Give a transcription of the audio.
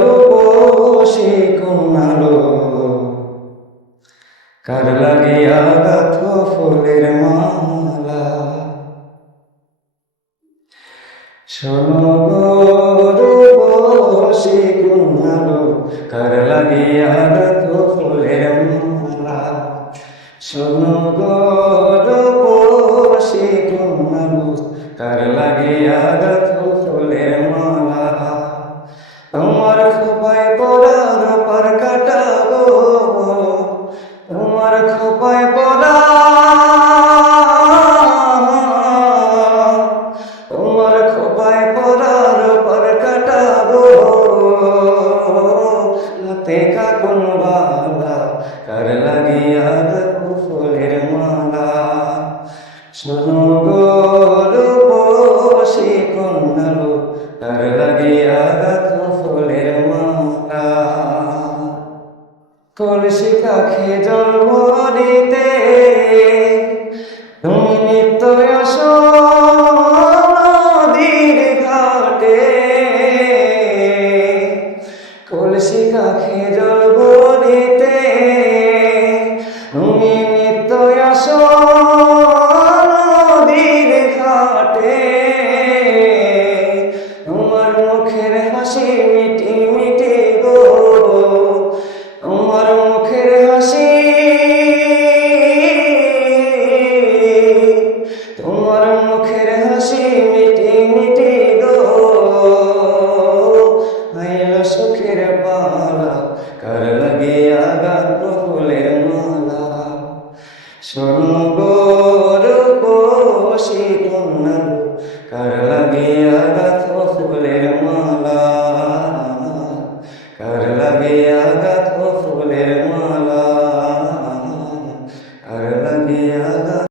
রূপসী কোনালো কার লাগিয়া গাথ ফুলের মালা। শোনো গো রূপসী কোনালো কার লাগিয়া গাথ ফুলের মালা। শোনো গো রূপসী কোনালো কার লাগিয়া গাথ ফুলের মালা। তোমার খোপায় পরার পার কাটা গো, তোমার খোপায় পরা, তোমার খোপায় পরার পার কাটা গো। হাতে কাকুন বালা কার লাগিয়া গাথ ফুলের মালা। শোনো গো রূপসী কোনালো কার লাগিয়া গাথ ফুলের মালা। কলসি কাখে জল ভরিতে তুমি নিত্য আসো নদীর ঘাটে। কলসি কাখে জল ভরিতে তুমি নিত্য আসো নদীর ঘাটে। তোমার মুখের হাসি মিটি মিটি গো, তোমার মুখের হাসি, তোমার মুখের হাসি মিটি মিটি গো। আইলো সুখের পালা কার লাগিয়া গাথ ফুলের মালা। শোনো গো রূপসী কোনালো কার লাগিয়া গাথ ফুলের মালা, কার লাগিয়া